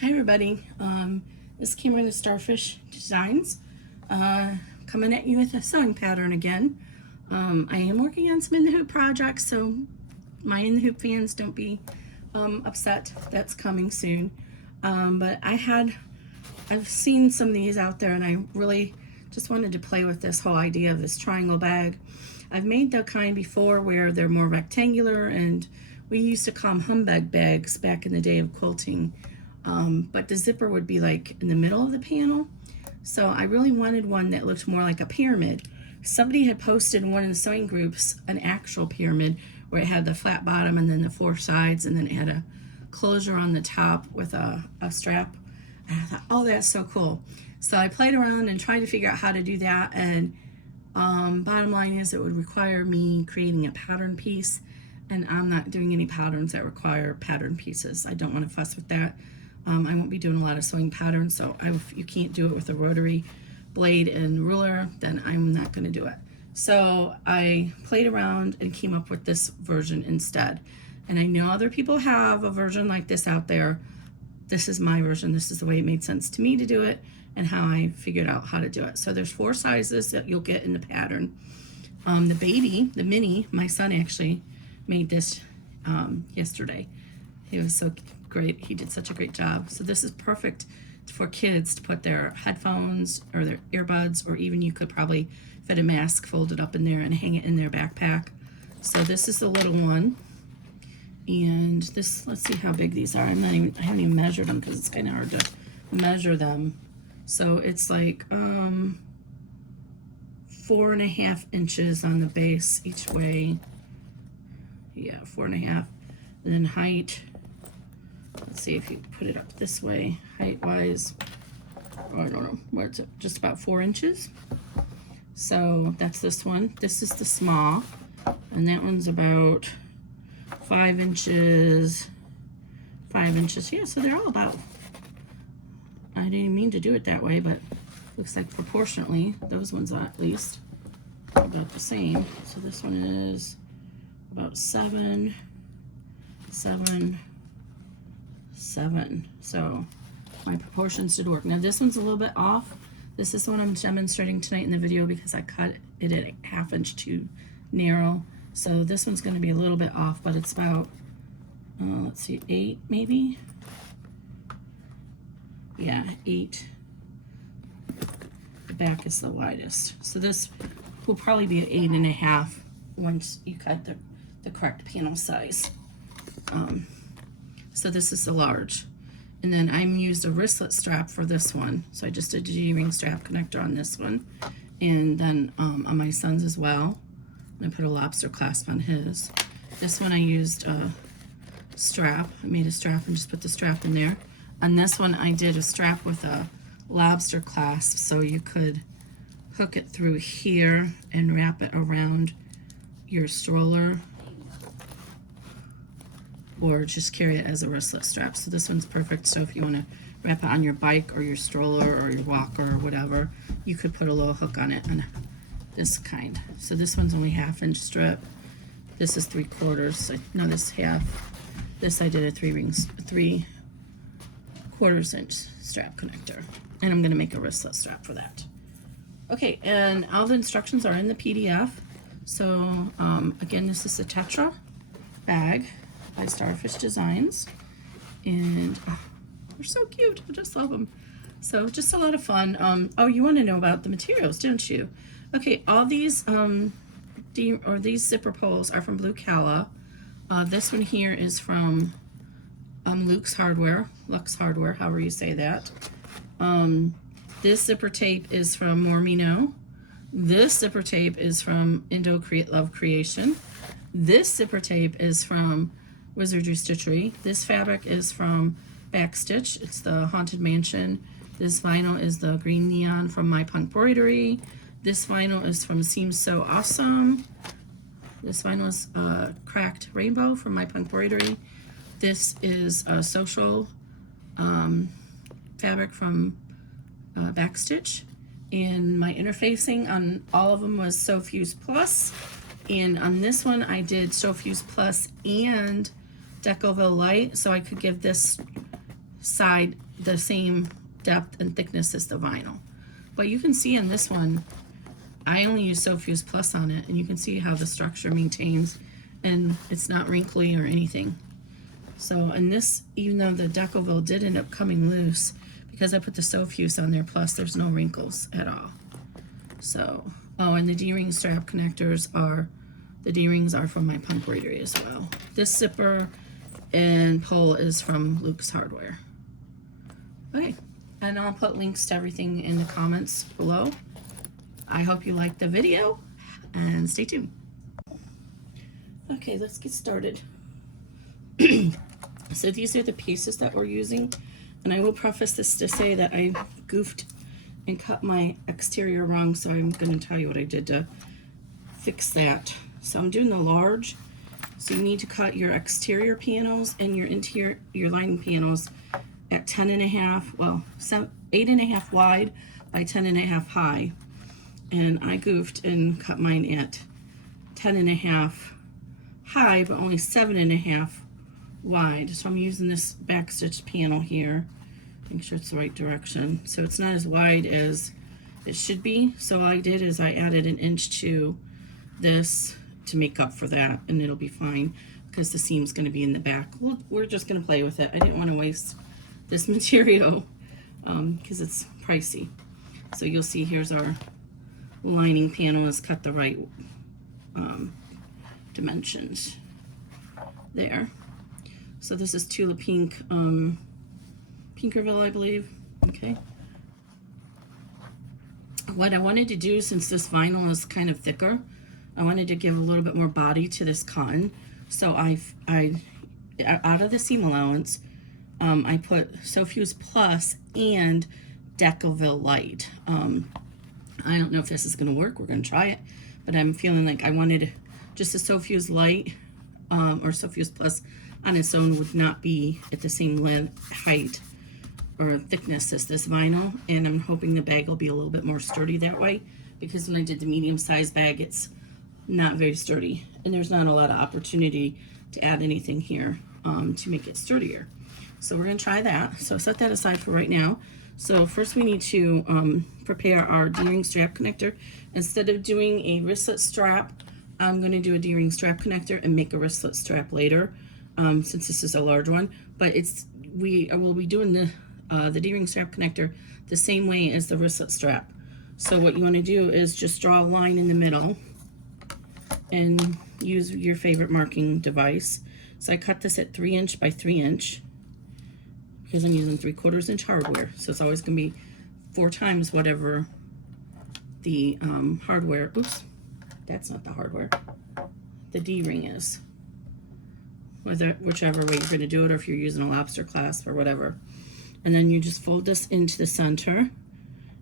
Hi everybody, this is Camera the Starfish Designs, coming at you with a sewing pattern again. I am working on some in the hoop projects, so my in the hoop fans, don't be upset, that's coming soon. But I've seen some of these out there, and I really just wanted to play with this whole idea of this triangle bag. I've made the kind before where they're more rectangular, and we used to call them humbug bags back in the day of quilting. But the zipper would be like in the middle of the panel. So I really wanted one that looked more like a pyramid. Somebody had posted in one of the sewing groups an actual pyramid where it had the flat bottom and then the four sides, and then it had a closure on the top with a strap. And I thought, oh, that's so cool. So I played around and tried to figure out how to do that. And bottom line is it would require me creating a pattern piece. And I'm not doing any patterns that require pattern pieces. I don't want to fuss with that. I won't be doing a lot of sewing patterns, so if you can't do it with a rotary blade and ruler, then I'm not going to do it. So I played around and came up with this version instead. And I know other people have a version like this out there. This is my version. This is the way it made sense to me to do it and how I figured out how to do it. So there's 4 sizes that you'll get in the pattern. The baby, the mini, my son actually made this yesterday. He was so great. He did such a great job. So this is perfect for kids to put their headphones or their earbuds, or even you could probably fit a mask folded up in there and hang it in their backpack. So this is the little one. And this, let's see how big these are. I haven't even measured them because it's kind of hard to measure them. So it's like 4.5 inches on the base each way. Yeah, 4.5. And then height, let's see if you put it up this way, height-wise, I don't know, what's it, just about 4 inches. So that's this one. This is the small, and that one's about 5 inches, 5 inches. Yeah, so they're all about, I didn't mean to do it that way, but looks like proportionately, those ones at least are about the same. So this one is about 7, 7, 7. So my proportions did work. Now this one's a little bit off. This is the one I'm demonstrating tonight in the video because I cut it at a 1/2 inch too narrow. So this one's going to be a little bit off, but it's about, let's see, 8 maybe? Yeah, 8. The back is the widest. So this will probably be 8.5 once you cut the correct panel size. So this is the large. And then I used a wristlet strap for this one. So I just did a G-ring strap connector on this one. And then on my son's as well. And I put a lobster clasp on his. This one I used a strap. I made a strap and just put the strap in there. On this one I did a strap with a lobster clasp, so you could hook it through here and wrap it around your stroller, or just carry it as a wristlet strap. So this one's perfect. So if you want to wrap it on your bike or your stroller or your walker or whatever, you could put a little hook on it, on this kind. So this one's only 1/2 inch strip. This is 3/4. No, this half. This I did a 3/4 inch strap connector, and I'm going to make a wristlet strap for that. Okay, and all the instructions are in the PDF. So again, this is the Tetra bag by Starfish Designs, and they're so cute. I just love them. So just a lot of fun. Oh, you want to know about the materials, don't you? Okay, all these these zipper pulls are from Blue Calla. This one here is from Lux Hardware, however you say that. This zipper tape is from Mormino. This zipper tape is from Love Creation. This zipper tape is from Wizardry Stitchery. This fabric is from Backstitch. It's the Haunted Mansion. This vinyl is the green neon from MyPunkBroidery. This vinyl is from Seems So Awesome. This vinyl is Cracked Rainbow from MyPunkBroidery. This is a social fabric from Backstitch. And my interfacing on all of them was Sewfuse Plus. And on this one, I did Sewfuse Plus and Decovil Lite, so I could give this side the same depth and thickness as the vinyl. But you can see in this one, I only use Sewfuse Plus on it, and you can see how the structure maintains, and it's not wrinkly or anything. So in this, even though the Decovil did end up coming loose, because I put the Sewfuse on there, plus there's no wrinkles at all. So, oh, and the D-ring strap connectors are, the D-rings are from MyPunkBroidery as well. This zipper and pull is from Luke's Hardware. Okay, and I'll put links to everything in the comments below. I hope you liked the video, and stay tuned. Okay, let's get started. So these are the pieces that we're using, and I will preface this to say that I goofed and cut my exterior wrong, so I'm going to tell you what I did to fix that. So I'm doing the large, so you need to cut your exterior panels and your interior, your lining panels at 10.5, well, 8.5 wide by 10.5 high. And I goofed and cut mine at 10.5 high, but only 7.5 wide. So I'm using this backstitch panel here. Make sure it's the right direction. So it's not as wide as it should be. So all I did is I added an inch to this to make up for that, and it'll be fine because the seam's going to be in the back. We're just going to play with it. I didn't want to waste this material because it's pricey. So you'll see here's our lining panel is cut the right dimensions there. So this is Tula Pink, Pinkerville, I believe. Okay. What I wanted to do, since this vinyl is kind of thicker, I wanted to give a little bit more body to this cotton. So I out of the seam allowance, I put Sewfuse Plus and Decovil Lite. I don't know if this is going to work. We're going to try it, but I'm feeling like I wanted just a Sewfuse Lite or Sewfuse Plus on its own would not be at the same length, height, or thickness as this vinyl, and I'm hoping the bag will be a little bit more sturdy that way, because when I did the medium-sized bag, it's not very sturdy, and there's not a lot of opportunity to add anything here to make it sturdier. So we're going to try that. So set that aside for right now. So first we need to prepare our D-ring strap connector. Instead of doing a wristlet strap, I'm going to do a D-ring strap connector and make a wristlet strap later, since this is a large one. But we will be doing the D-ring strap connector the same way as the wristlet strap. So what you want to do is just draw a line in the middle and use your favorite marking device. So I cut this at 3" by 3" because I'm using 3/4 inch hardware. So it's always going to be 4 times whatever the hardware, oops, that's not the hardware, the D-ring is. Whichever way you're going to do it, or if you're using a lobster clasp or whatever. And then you just fold this into the center.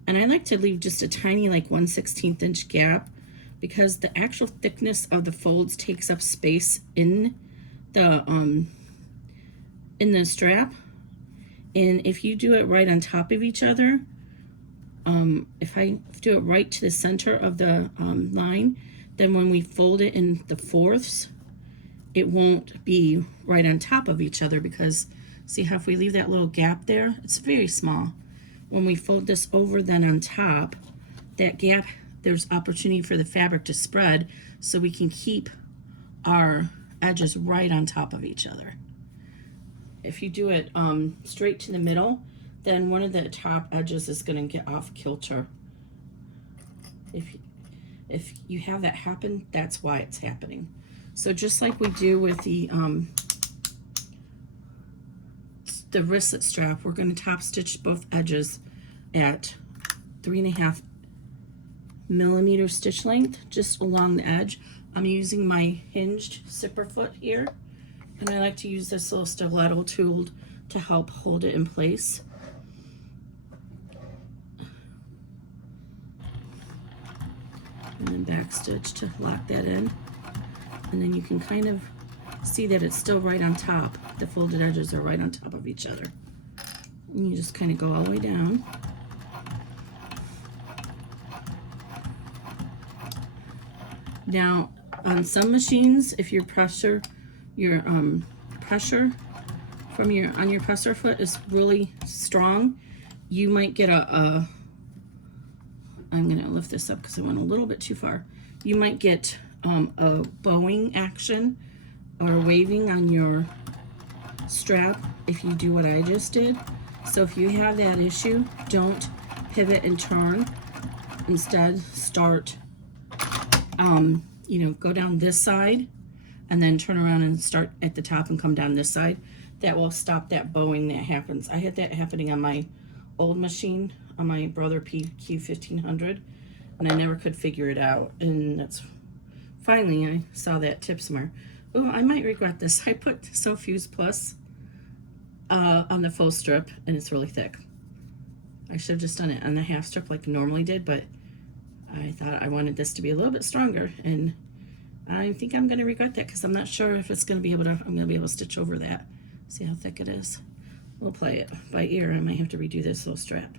And I like to leave just a tiny, like 1/16 inch gap, because the actual thickness of the folds takes up space in the strap. And if you do it right on top of each other, if I do it right to the center of the line, then when we fold it in the fourths, it won't be right on top of each other, because see how if we leave that little gap there, it's very small. When we fold this over then on top, that gap, there's opportunity for the fabric to spread, so we can keep our edges right on top of each other. If you do it straight to the middle, then one of the top edges is going to get off kilter. If you have that happen, that's why it's happening. So just like we do with the wristlet strap, we're going to top stitch both edges at 3.5 millimeter stitch length, just along the edge. I'm using my hinged zipper foot here, and I like to use this little stiletto tool to help hold it in place. And then backstitch to lock that in. And then you can kind of see that it's still right on top. The folded edges are right on top of each other. And you just kind of go all the way down. Now, on some machines, if your pressure from on your presser foot is really strong, you might get I'm gonna lift this up because I went a little bit too far. You might get a bowing action or waving on your strap if you do what I just did. So if you have that issue, don't pivot and turn. Instead, start, you know, go down this side and then turn around and start at the top and come down this side. That will stop that bowing that happens. I had that happening on my old machine, on my Brother PQ1500, and I never could figure it out. And that's finally I saw that tip somewhere. Oh, I might regret this. I put Sewfuse Plus on the full strip, and it's really thick. I should have just done it on the half strip like I normally did, but I thought I wanted this to be a little bit stronger, and I think I'm going to regret that because I'm not sure if it's going to be able to, I'm going to be able to stitch over that. See how thick it is? We'll play it by ear. I might have to redo this little strap.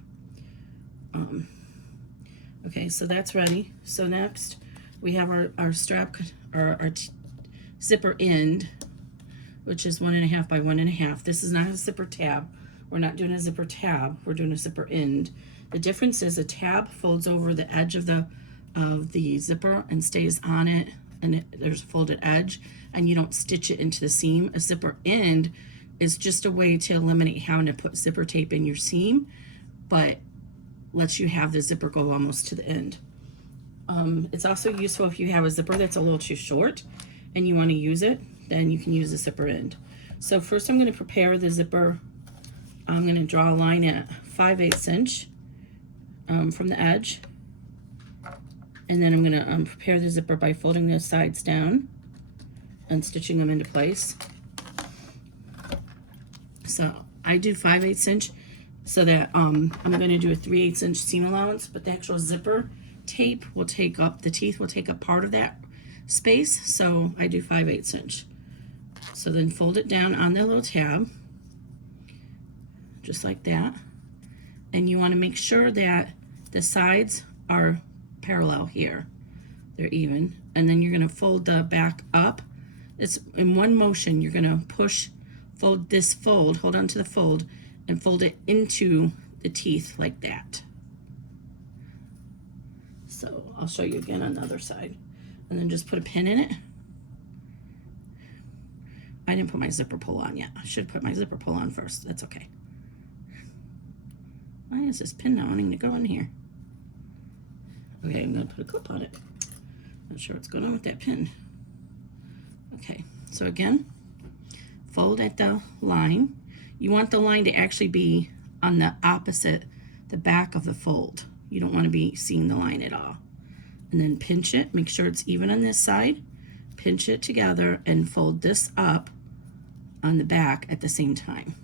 Okay, so that's ready. So next we have our strap, our zipper end, which is 1.5 by 1.5. This is not a zipper tab. We're not doing a zipper tab. We're doing a zipper end. The difference is a tab folds over the edge of the zipper and stays on it, and there's a folded edge, and you don't stitch it into the seam. A zipper end is just a way to eliminate having to put zipper tape in your seam, but lets you have the zipper go almost to the end. It's also useful if you have a zipper that's a little too short and you want to use it, then you can use a zipper end. So first I'm going to prepare the zipper. I'm going to draw a line at 5/8 inch from the edge, and then I'm going to prepare the zipper by folding the sides down and stitching them into place. So I do 5/8 inch so that I'm going to do a 3/8 inch seam allowance, but the actual zipper tape will take up, the teeth will take up part of that space, so I do 5/8 inch. So then fold it down on the little tab, just like that. And you want to make sure that the sides are parallel here. They're even. And then you're going to fold the back up. It's in one motion. You're going to push, fold this fold, hold on to the fold, and fold it into the teeth like that. So I'll show you again on the other side. And then just put a pin in it. I didn't put my zipper pull on yet. I should put my zipper pull on first. That's okay. Why is this pin not wanting to go in here? Okay, I'm going to put a clip on it. Not sure what's going on with that pin. Okay, so again, fold at the line. You want the line to actually be on the opposite, the back of the fold. You don't want to be seeing the line at all. And then pinch it, make sure it's even on this side. Pinch it together and fold this up on the back at the same time.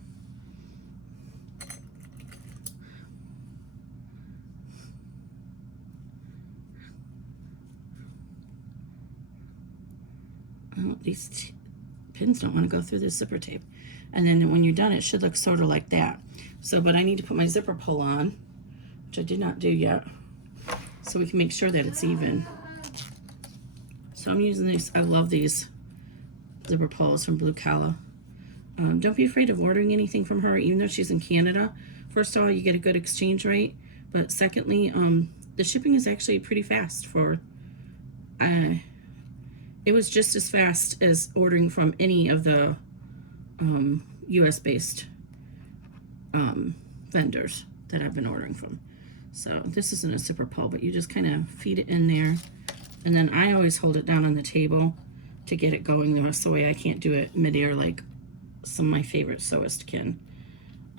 Oh, these pins don't want to go through this zipper tape. And then when you're done, it should look sort of like that. So, but I need to put my zipper pull on, which I did not do yet, so we can make sure that it's even. So I'm using these, I love these zipper pulls from Blue Calla. Don't be afraid of ordering anything from her, even though she's in Canada. First of all, you get a good exchange rate, but secondly, the shipping is actually pretty fast for, it was just as fast as ordering from any of the US-based vendors that I've been ordering from. So this isn't a zipper pull, but you just kind of feed it in there. And then I always hold it down on the table to get it going the rest of the way. I can't do it mid-air like some of my favorite sewists can.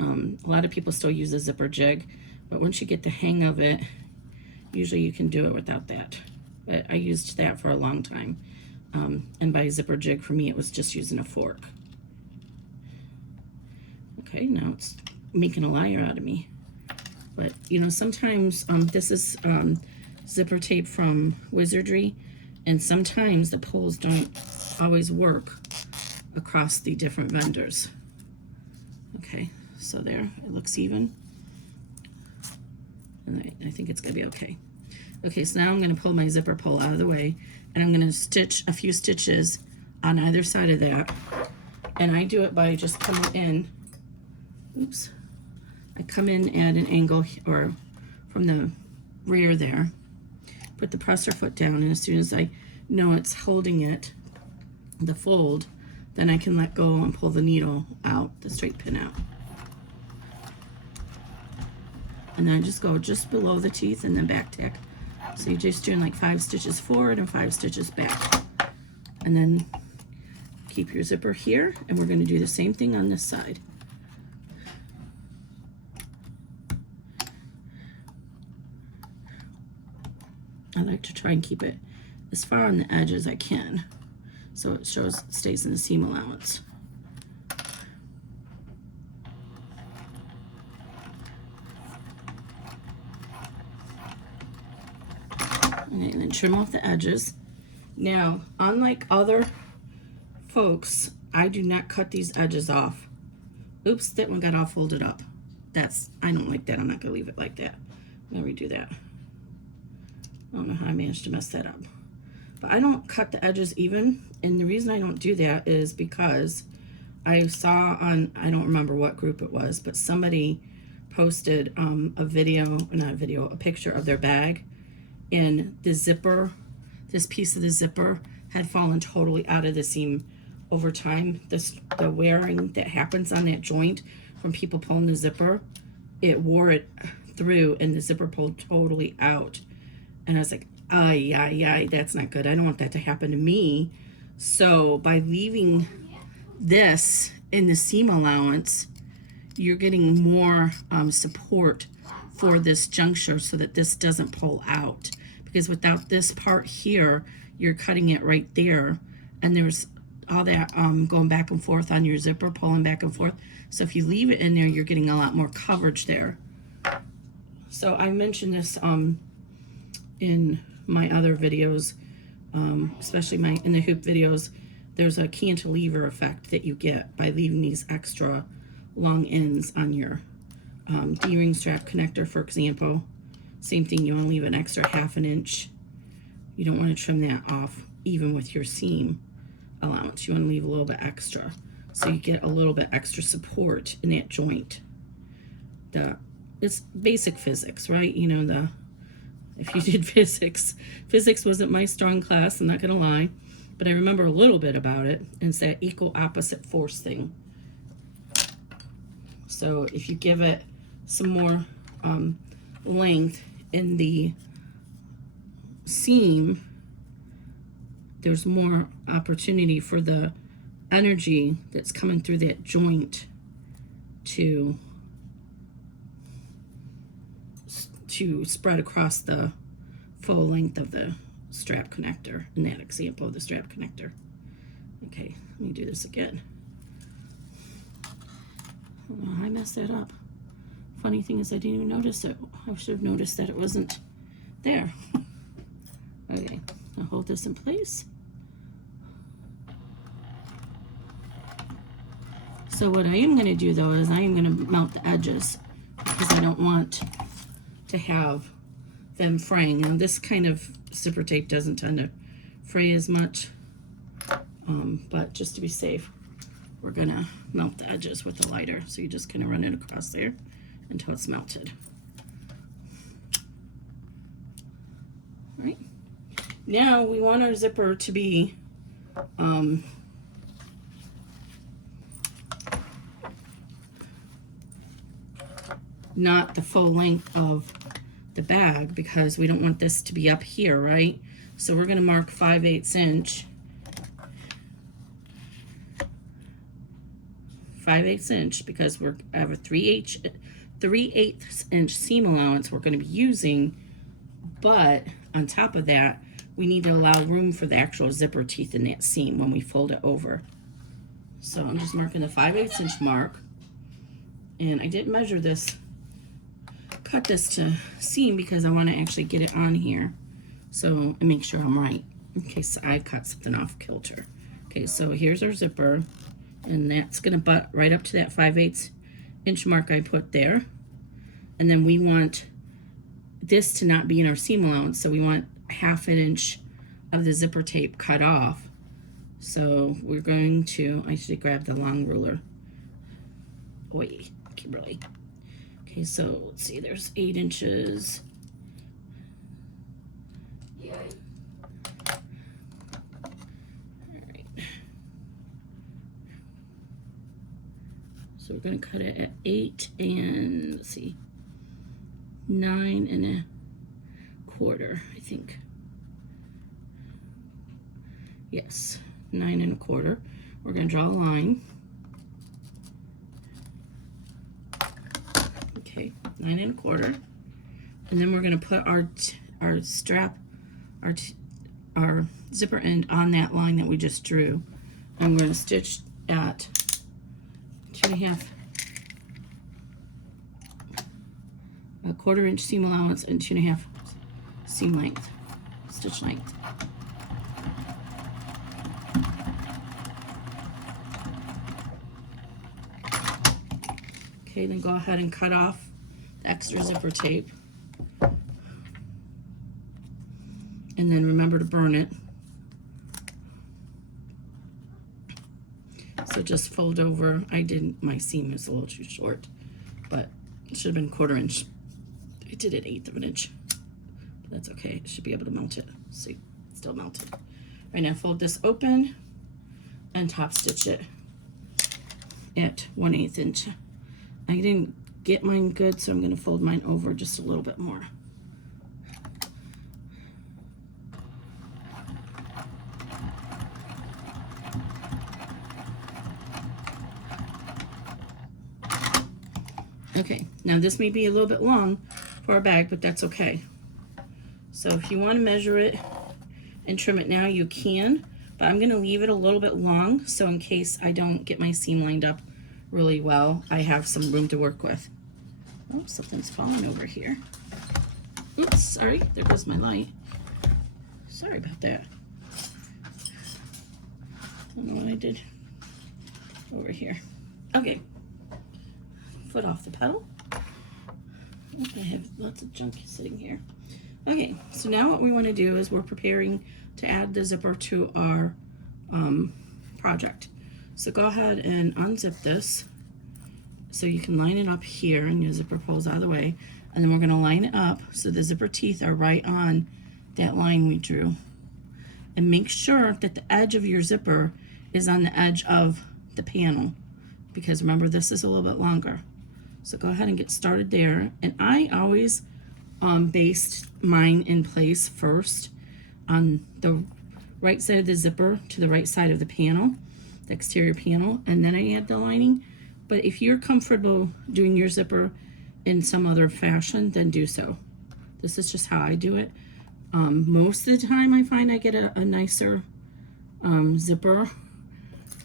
A lot of people still use a zipper jig, but once you get the hang of it, usually you can do it without that. But I used that for a long time. And by zipper jig, for me, it was just using a fork. Okay, now it's making a liar out of me. But, you know, sometimes this is zipper tape from Wizardry, and sometimes the pulls don't always work across the different vendors. Okay, so there, it looks even. And I think it's gonna be okay. Okay, so now I'm gonna pull my zipper pull out of the way, and I'm gonna stitch a few stitches on either side of that, And I do it by just coming in, oops, I come in at an angle, or from the rear there, put the presser foot down, and as soon as I know it's holding it, the fold, then I can let go and pull the needle out, the straight pin out. And then I just go just below the teeth and then back tack. So you're just doing like 5 stitches forward and 5 stitches back. And then keep your zipper here, and we're going to do the same thing on this side. I like to try and keep it as far on the edge as I can, so it stays in the seam allowance. And then trim off the edges. Now, unlike other folks, I do not cut these edges off. Oops, that one got all folded up. I don't like that. I'm not gonna leave it like that. I'm gonna redo that. I don't know how I managed to mess that up. But I don't cut the edges even, and the reason I don't do that is because I saw on, I don't remember what group it was, but somebody posted a picture of their bag, and the zipper, this piece of the zipper had fallen totally out of the seam over time. The wearing that happens on that joint from people pulling the zipper, it wore it through and the zipper pulled totally out. And I was like, ay, that's not good. I don't want that to happen to me. So by leaving this in the seam allowance, you're getting more support for this juncture so that this doesn't pull out. Because without this part here, you're cutting it right there, and there's all that going back and forth on your zipper, pulling back and forth. So if you leave it in there, you're getting a lot more coverage there. So I mentioned this in my other videos, especially in the hoop videos. There's a cantilever effect that you get by leaving these extra long ends on your D-ring strap connector, for example. Same thing, you want to leave an extra 1/2 inch. You don't want to trim that off even with your seam allowance. You want to leave a little bit extra so you get a little bit extra support in that joint. It's basic physics, right? You know, if you did physics wasn't my strong class, I'm not gonna lie, but I remember a little bit about it, and it's that equal opposite force thing. So if you give it some more length in the seam, there's more opportunity for the energy that's coming through that joint to spread across the full length of the strap connector, in that example of the strap connector. Okay, let me do this again. Oh, I messed that up. Funny thing is I didn't even notice it. I should have noticed that it wasn't there. Okay, I'll hold this in place. So what I am going to do though is I am going to mount the edges, because I don't want to have them fraying. Now this kind of zipper tape doesn't tend to fray as much, but just to be safe, we're going to melt the edges with the lighter. So you just kind of run it across there until it's melted. All right. Now we want our zipper to be not the full length of the bag, because we don't want this to be up here, right? So we're going to mark 5/8 inch. 5/8 inch, because I have a 3/8 inch seam allowance we're going to be using, but on top of that, we need to allow room for the actual zipper teeth in that seam when we fold it over. So I'm just marking the 5/8 inch mark, and I didn't measure this, cut this to seam, because I want to actually get it on here so I make sure I'm right in case I cut something off kilter. Okay, so here's our zipper, and that's going to butt right up to that 5/8 inch mark I put there. And then we want this to not be in our seam allowance, so we want 1/2 inch of the zipper tape cut off So we're going to, I should grab the long ruler. Wait, Kimberly. Okay, so let's see, there's 8 inches. Yeah. Alright. So we're going to cut it at 8 and, let's see, 9 1/4, I think. Yes, 9 1/4. We're going to draw a line. Okay, 9 1/4. And then we're going to put our strap, our zipper end on that line that we just drew. And we're going to stitch at 2.5, a 1/4 inch seam allowance and 2.5 seam length, stitch length. Okay, then go ahead and cut off the extra zipper tape. And then remember to burn it. So just fold over. I didn't, my seam is a little too short, but it should have been 1/4 inch. I did it 1/8 of an inch. But that's okay, it should be able to mount it. See, it's still mounted. Right now, fold this open and top stitch it at 1/8 inch. I didn't get mine good, so I'm going to fold mine over just a little bit more. Okay, now this may be a little bit long for our bag, but that's okay. So if you want to measure it and trim it now, you can, but I'm going to leave it a little bit long, so in case I don't get my seam lined up really well, I have some room to work with. Oh, something's falling over here. Oops, sorry, there goes my light. Sorry about that. I don't know what I did over here. Okay, foot off the pedal. I have lots of junk sitting here. Okay, so now what we want to do is we're preparing to add the zipper to our project. So go ahead and unzip this so you can line it up here and your zipper pulls out of the way. And then we're going to line it up so the zipper teeth are right on that line we drew. And make sure that the edge of your zipper is on the edge of the panel, because remember, this is a little bit longer. So go ahead and get started there. And I always basted mine in place first on the right side of the zipper to the right side of the panel, the exterior panel, and then I add the lining. But if you're comfortable doing your zipper in some other fashion, then do so. This is just how I do it. Most of the time I find I get a nicer zipper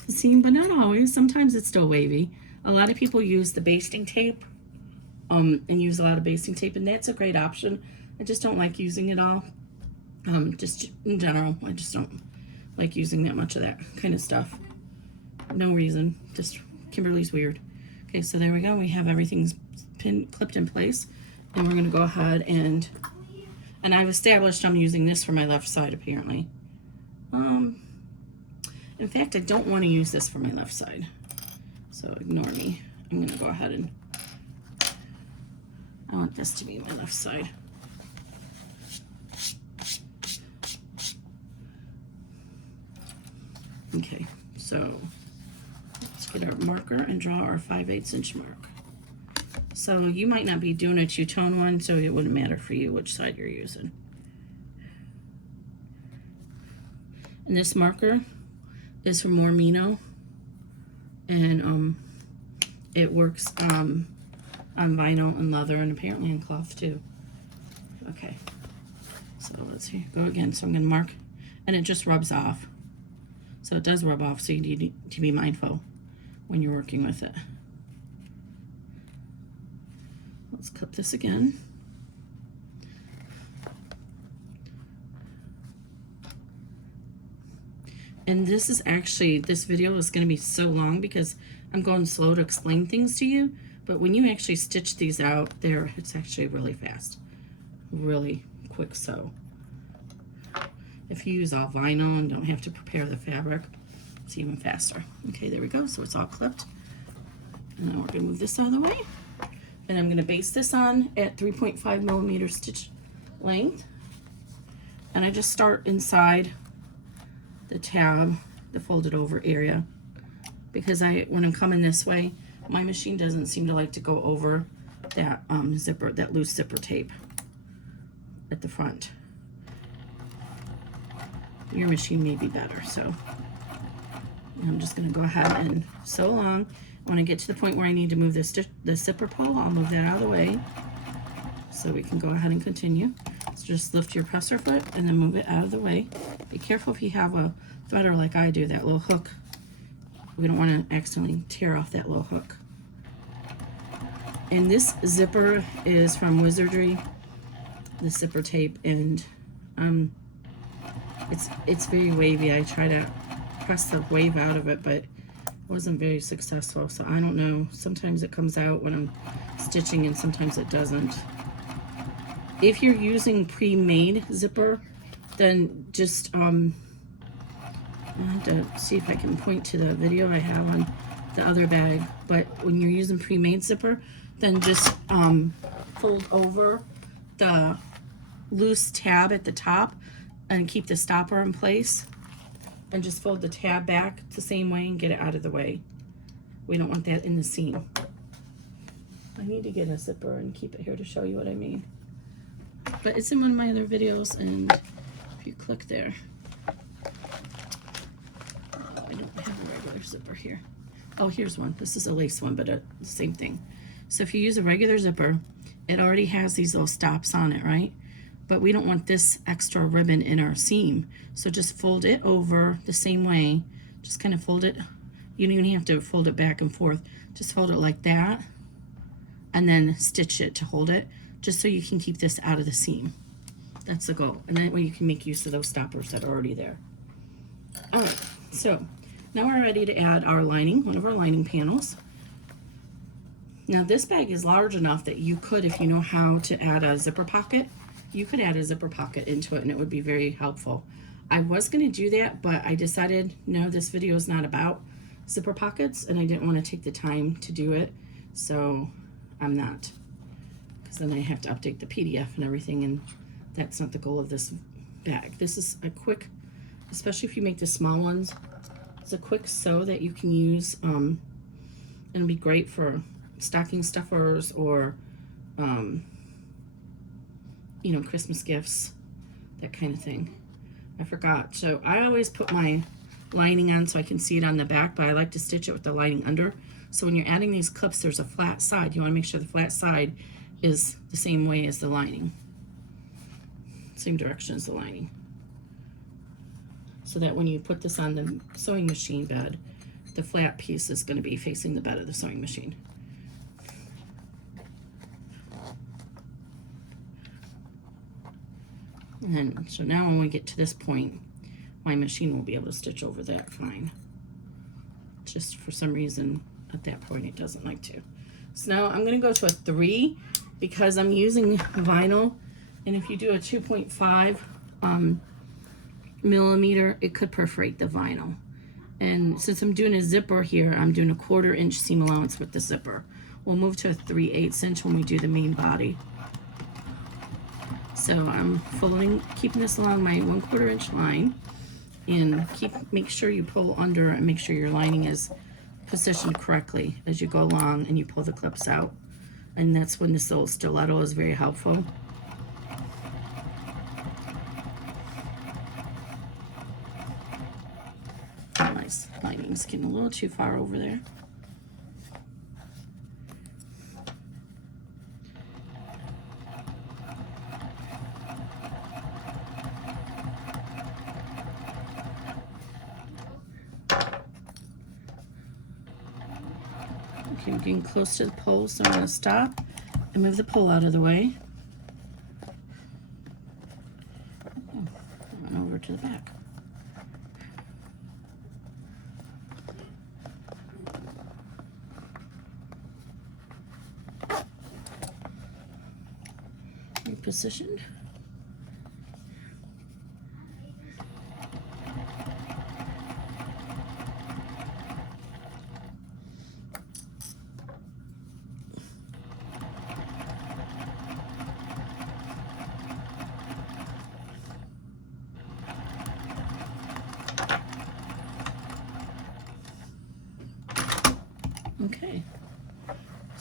seam, but not always. Sometimes it's still wavy. A lot of people use the basting tape and use a lot of basting tape, and that's a great option. I just don't like using it all. Just in general, I just don't like using that much of that kind of stuff. No reason, just Kimberly's weird. Okay, so there we go. We have everything's clipped in place, and we're going to go ahead and I've established I'm using this for my left side apparently. In fact, I don't want to use this for my left side, so ignore me. I'm going to go ahead and I want this to be my left side. Okay, so let's get our marker and draw our 5/8 inch mark. So you might not be doing a two-tone one, so it wouldn't matter for you which side you're using. And this marker is from Mormino, and it works on vinyl and leather and apparently on cloth too. Okay, so let's go again. So I'm going to mark, and it just rubs off. So it does rub off, so you need to be mindful when you're working with it. Let's clip this again. And this is actually, this video is going to be so long because I'm going slow to explain things to you, but when you actually stitch these out there, it's actually really fast, really quick sew. If you use all vinyl and don't have to prepare the fabric, It's even faster. Okay, there we go. So it's all clipped. And now we're gonna move this out of the way. And I'm gonna base this on at 3.5 millimeter stitch length. And I just start inside the tab, the folded over area, because when I'm coming this way, my machine doesn't seem to like to go over that zipper, that loose zipper tape at the front. Your machine may be better, so I'm just going to go ahead and sew along. When I get to the point where I need to move the zipper pull, I'll move that out of the way so we can go ahead and continue. So just lift your presser foot and then move it out of the way. Be careful if you have a threader like I do, that little hook. We don't want to accidentally tear off that little hook. And this zipper is from Wizardry, the zipper tape, and it's very wavy. I try to press the wave out of it, but it wasn't very successful, so I don't know. Sometimes it comes out when I'm stitching and sometimes it doesn't. If you're using pre-made zipper, then just I have to see if I can point to the video I have on the other bag. But when you're using pre-made zipper, then just fold over the loose tab at the top and keep the stopper in place, and just fold the tab back the same way and get it out of the way. We don't want that in the seam. I need to get a zipper and keep it here to show you what I mean. But it's in one of my other videos, and if you click there, I don't have a regular zipper here. Oh, here's one. This is a lace one, but the same thing. So if you use a regular zipper, it already has these little stops on it, right? But we don't want this extra ribbon in our seam. So just fold it over the same way. Just kind of fold it. You don't even have to fold it back and forth. Just fold it like that, and then stitch it to hold it, just so you can keep this out of the seam. That's the goal. And that way you can make use of those stoppers that are already there. All right, so now we're ready to add our lining, one of our lining panels. Now this bag is large enough that you could, if you know how to add a zipper pocket, you could add a zipper pocket into it and it would be very helpful. I was going to do that, but I decided, no, this video is not about zipper pockets, and I didn't want to take the time to do it, so I'm not. Because then I have to update the PDF and everything, and that's not the goal of this bag. This is a quick, especially if you make the small ones, it's a quick sew that you can use, and it'll be great for stocking stuffers or you know, Christmas gifts, that kind of thing. I forgot. So I always put my lining on so I can see it on the back, but I like to stitch it with the lining under. So when you're adding these clips, there's a flat side. You want to make sure the flat side is the same way as the lining. Same direction as the lining. So that when you put this on the sewing machine bed, the flat piece is going to be facing the bed of the sewing machine. And so now when we get to this point, my machine will be able to stitch over that fine. Just for some reason, at that point, it doesn't like to. So now I'm going to go to a 3 because I'm using vinyl. And if you do a 2.5 millimeter, it could perforate the vinyl. And since I'm doing a zipper here, I'm doing a 1/4 inch seam allowance with the zipper. We'll move to a 3/8 inch when we do the main body. So I'm folding, keeping this along my 1/4 inch line, and make sure you pull under and make sure your lining is positioned correctly as you go along and you pull the clips out. And that's when this little stiletto is very helpful. My lining's getting a little too far over there. Okay, I'm getting close to the pole, so I'm going to stop and move the pole out of the way. And over to the back. Repositioned.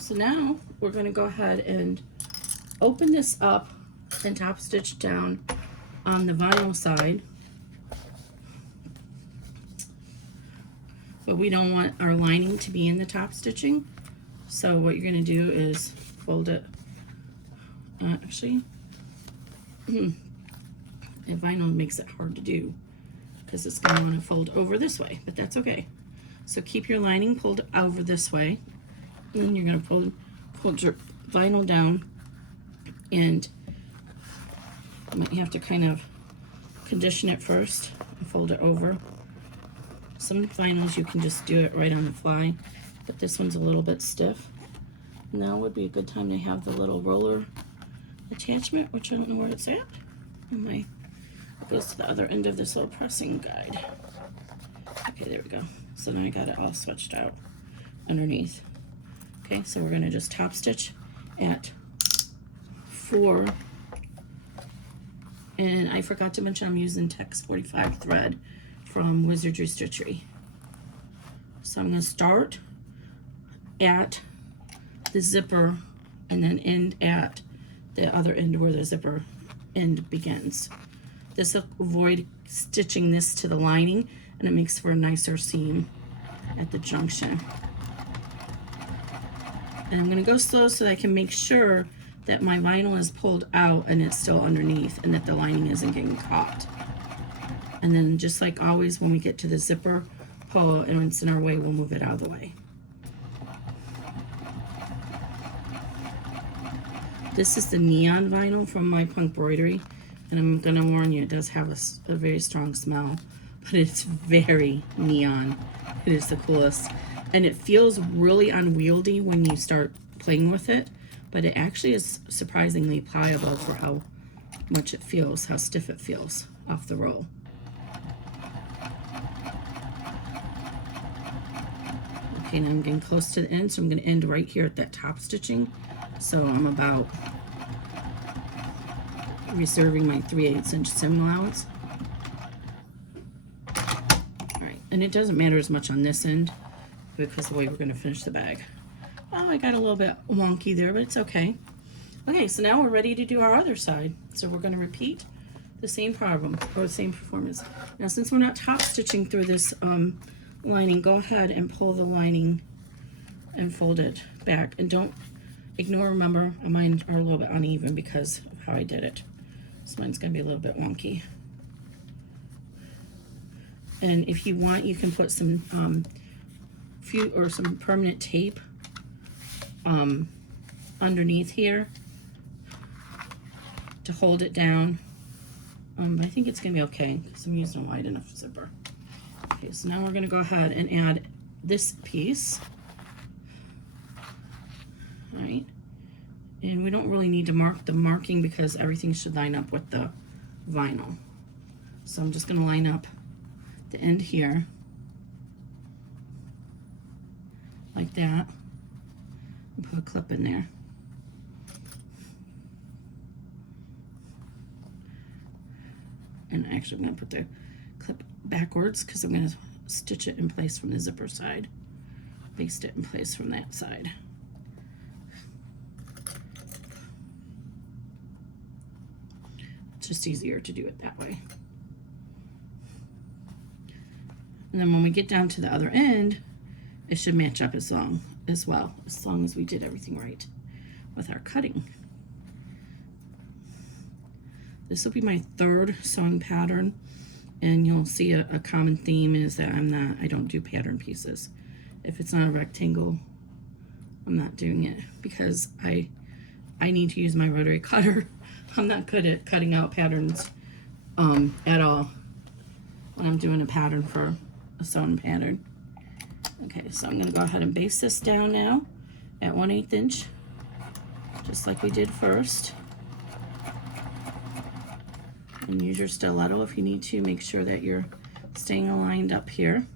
So now we're going to go ahead and open this up and top stitch down on the vinyl side. But we don't want our lining to be in the top stitching. So what you're going to do is fold it. Actually, the vinyl makes it hard to do because it's going to want to fold over this way, but that's okay. So keep your lining pulled over this way, and then you're going to fold your vinyl down, and you might have to kind of condition it first and fold it over. Some vinyls you can just do it right on the fly, but this one's a little bit stiff. Now would be a good time to have the little roller attachment, which I don't know where it's at. It goes to the other end of this little pressing guide. Okay, there we go. So now I got it all switched out underneath. Okay, so we're gonna just top stitch at 4. And I forgot to mention I'm using Tex 45 thread from Wizardry Stitchery. So I'm gonna start at the zipper and then end at the other end where the zipper end begins. This will avoid stitching this to the lining, and it makes for a nicer seam at the junction. And I'm going to go slow so that I can make sure that my vinyl is pulled out and it's still underneath and that the lining isn't getting caught. And then just like always, when we get to the zipper, pull, and when it's in our way, we'll move it out of the way. This is the neon vinyl from MyPunkBroidery, and I'm gonna warn you, it does have a very strong smell, but it's very neon. It is the coolest, and it feels really unwieldy when you start playing with it, but it actually is surprisingly pliable for how much it feels, how stiff it feels off the roll. Okay, now I'm getting close to the end, so I'm gonna end right here at that top stitching. So I'm about reserving my 3/8 inch seam allowance. Alright, and it doesn't matter as much on this end because the way we're going to finish the bag. Oh, I got a little bit wonky there, but it's okay. Okay, so now we're ready to do our other side. So we're going to repeat the same problem, or the same performance. Now since we're not top stitching through this lining, go ahead and pull the lining and fold it back. And don't ignore, remember, mine are a little bit uneven because of how I did it. So mine's gonna be a little bit wonky. And if you want, you can put some some permanent tape underneath here to hold it down. I think it's gonna be okay because I'm using a wide enough zipper. Okay, so now we're gonna go ahead and add this piece. All right. And we don't really need to mark the marking because everything should line up with the vinyl. So I'm just going to line up the end here like that and put a clip in there. And actually I'm going to put the clip backwards because I'm going to stitch it in place from the zipper side. Baste it in place from that side. Just easier to do it that way. And then when we get down to the other end, it should match up as well, as long as we did everything right with our cutting. This will be my 3rd sewing pattern, and you'll see a common theme is that I don't do pattern pieces. If it's not a rectangle, I'm not doing it because I need to use my rotary cutter. I'm not good at cutting out patterns at all when I'm doing a pattern for a sewn pattern. Okay, so I'm going to go ahead and baste this down now at 1/8 inch, just like we did first. And use your stiletto if you need to. Make sure that you're staying aligned up here.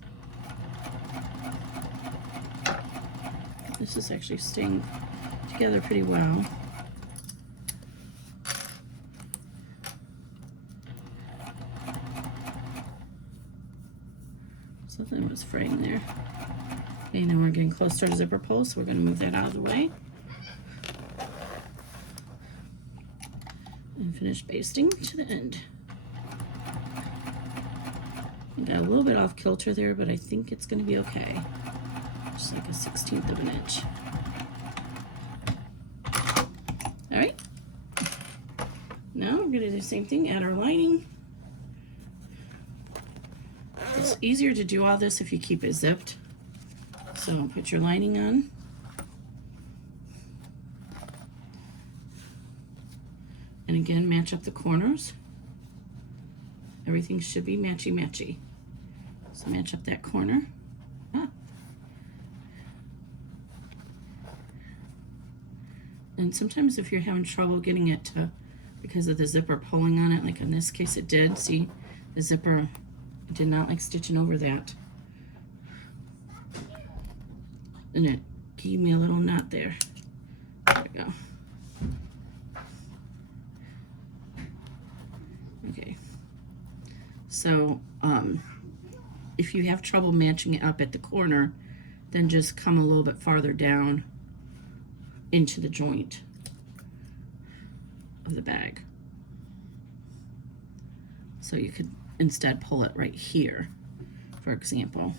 This is actually staying together pretty well. Something was fraying there. Okay, now we're getting close to our zipper pull, so we're going to move that out of the way. And finish basting to the end. I got a little bit off kilter there, but I think it's going to be okay. Just like a 1/16 of an inch. All right. Now we're going to do the same thing, add our lining. It's easier to do all this if you keep it zipped. So put your lining on. And again, match up the corners. Everything should be matchy-matchy. So match up that corner. And sometimes if you're having trouble getting it to, because of the zipper pulling on it, like in this case it did, see the zipper did not like stitching over that. And it gave me a little knot there. There we go. Okay. So, if you have trouble matching it up at the corner, then just come a little bit farther down into the joint of the bag. So you could instead pull it right here, for example.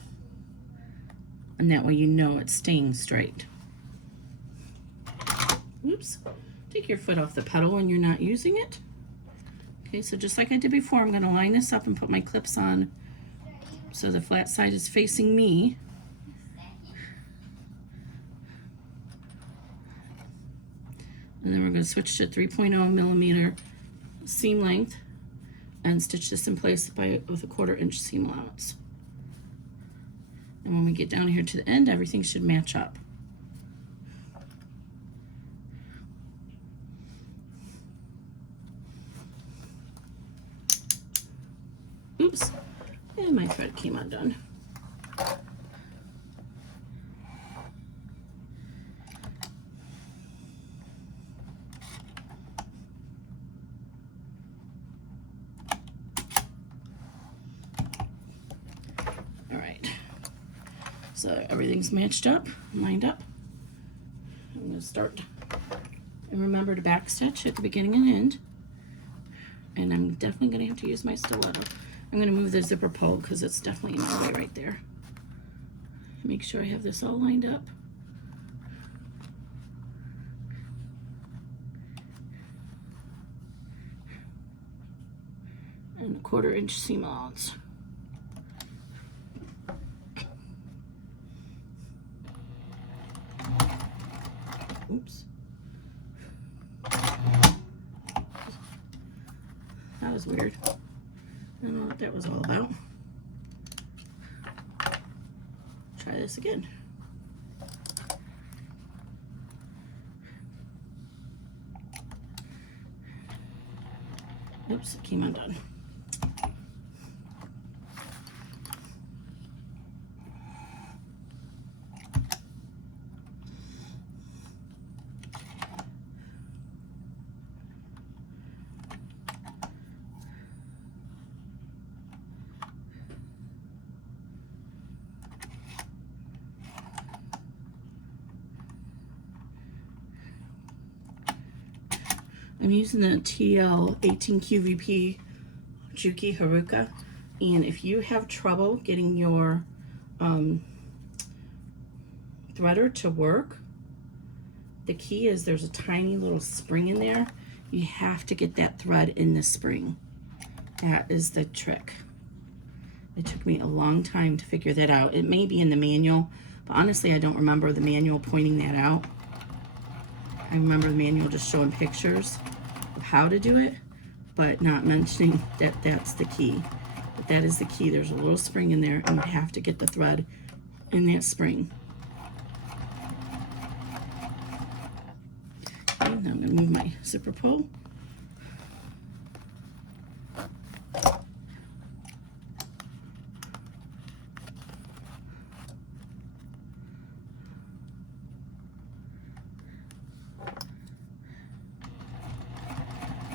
And that way you know it's staying straight. Oops. Take your foot off the pedal when you're not using it. Okay, so just like I did before, I'm going to line this up and put my clips on so the flat side is facing me. And then we're going to switch to 3.0 millimeter seam length and stitch this in place with a 1/4 inch seam allowance. And when we get down here to the end, everything should match up. Oops, and my thread came undone. All right, so everything's matched up, lined up. I'm going to start, and remember to backstitch at the beginning and end. And I'm definitely going to have to use my stiletto. I'm going to move the zipper pull because it's definitely in my way right there. Make sure I have this all lined up. And a 1/4 inch seam allowance. Oops. That was weird. I don't know what that was all about. Try this again. Oops, it came undone. I'm using the TL 18QVP Juki Haruka, and if you have trouble getting your threader to work, the key is there's a tiny little spring in there. You have to get that thread in the spring. That is the trick. It took me a long time to figure that out. It may be in the manual, but honestly I don't remember the manual pointing that out. I remember the manual just showing pictures of how to do it, but not mentioning that that's the key. But that is the key. There's a little spring in there, and you have to get the thread in that spring. Okay, now I'm going to move my zipper pull.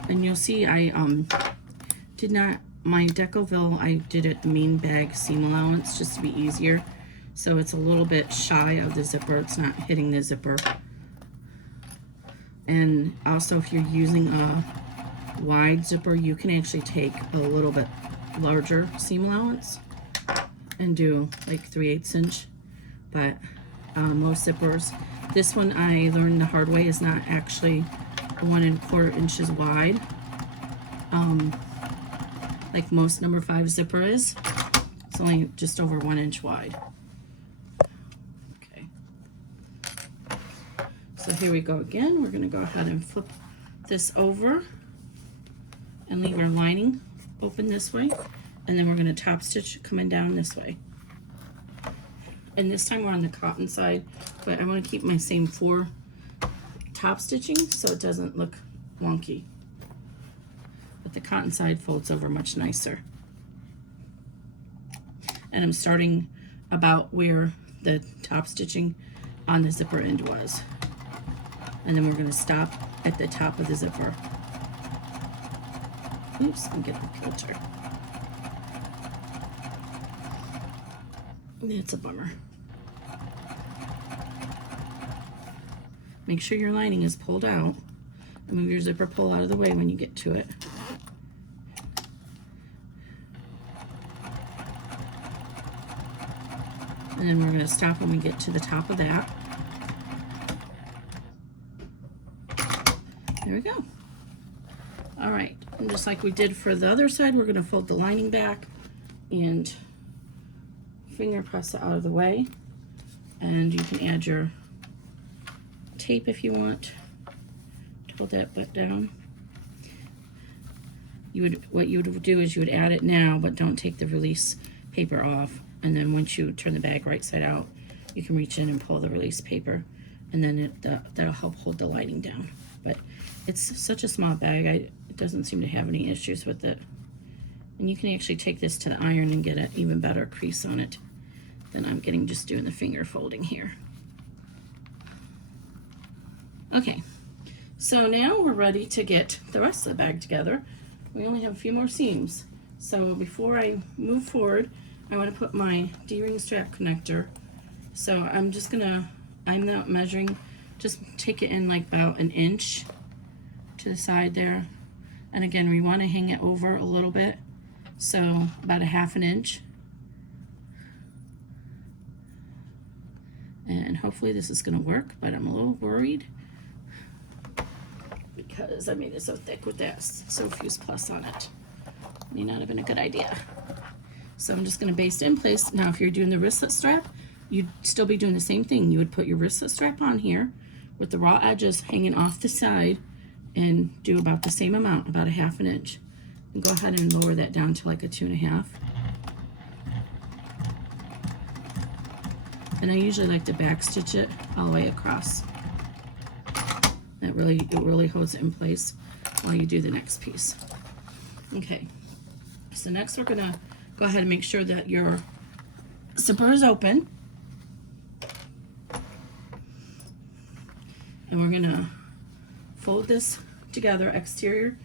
And you'll see I did not, my Decovil, I did it the main bag seam allowance just to be easier. So it's a little bit shy of the zipper. It's not hitting the zipper. And also if you're using a wide zipper, you can actually take a little bit larger seam allowance and do like 3/8 inch. But most zippers, this one I learned the hard way, is not actually 1 1/4 inches wide, like most number 5 zipper is. It's only just over 1 inch wide. Okay, so here we go again. We're going to go ahead and flip this over and leave our lining open this way, and then we're going to top stitch coming down this way. And this time we're on the cotton side, but I want to keep my same 4 top stitching so it doesn't look wonky. But the cotton side folds over much nicer. And I'm starting about where the top stitching on the zipper end was. And then we're going to stop at the top of the zipper. Oops, and get the filter. That's a bummer. Make sure your lining is pulled out. Move your zipper pull out of the way when you get to it. And then we're going to stop when we get to the top of that. There we go. All right, and just like we did for the other side, we're going to fold the lining back and finger press it out of the way. And you can add your tape if you want to hold that butt down. What you would do is you would add it now, but don't take the release paper off. And then once you turn the bag right side out, you can reach in and pull the release paper, and then that'll help hold the lining down. But it's such a small bag, it doesn't seem to have any issues with it. And you can actually take this to the iron and get an even better crease on it than I'm getting just doing the finger folding here. Okay, so now we're ready to get the rest of the bag together. We only have a few more seams. So before I move forward, I want to put my D-ring strap connector. So I'm not measuring, just take it in like about 1 inch to the side there. And again, we want to hang it over a little bit, so about 1/2 inch. And hopefully this is going to work, but I'm a little worried because I made it so thick with that Sewfuse Plus on it. May not have been a good idea. So I'm just going to baste it in place. Now if you're doing the wristlet strap, you'd still be doing the same thing. You would put your wristlet strap on here with the raw edges hanging off the side and do about the same amount, about 1/2 inch. And go ahead and lower that down to like a 2.5. And I usually like to backstitch it all the way across. It really holds it in place while you do the next piece. Okay, so next we're gonna go ahead and make sure that your zipper is open. And we're gonna fold this together, exterior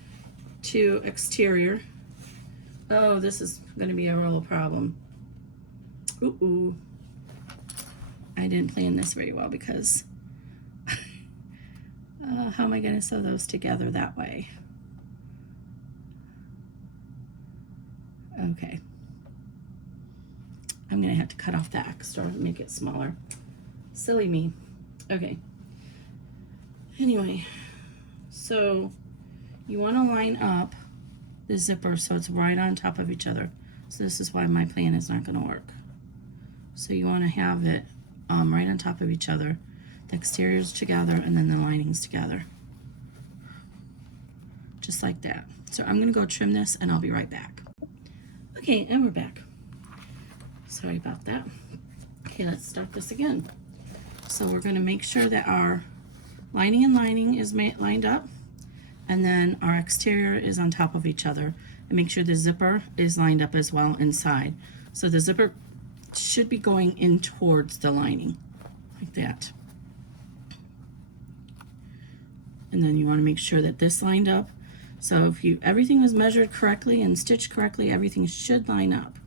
to exterior. Oh, this is gonna be a real problem. Ooh. I didn't plan this very well because how am I gonna sew those together that way? Okay. I'm gonna have to cut off that extra and make it smaller. Silly me. Okay. Anyway, so you want to line up the zipper so it's right on top of each other. So this is why my plan is not going to work. So you want to have it right on top of each other, the exteriors together and then the linings together. Just like that. So I'm going to go trim this and I'll be right back. Okay, and we're back. Sorry about that. Okay, let's start this again. So we're going to make sure that our lining and lining is lined up, and then our exterior is on top of each other, and make sure the zipper is lined up as well inside. So the zipper should be going in towards the lining, like that. And then you want to make sure that this lined up. So if everything was measured correctly and stitched correctly, everything should line up.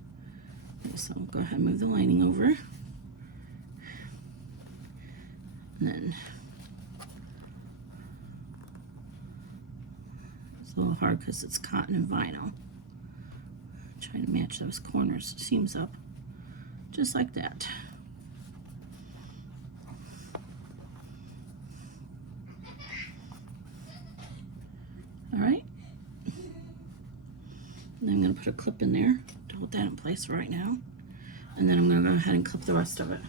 Okay, so go ahead and move the lining over. And then it's a little hard because it's cotton and vinyl. Trying to match those corners, seams up, just like that. All right. And then I'm going to put a clip in there to hold that in place right now. And then I'm going to go ahead and clip the rest of it.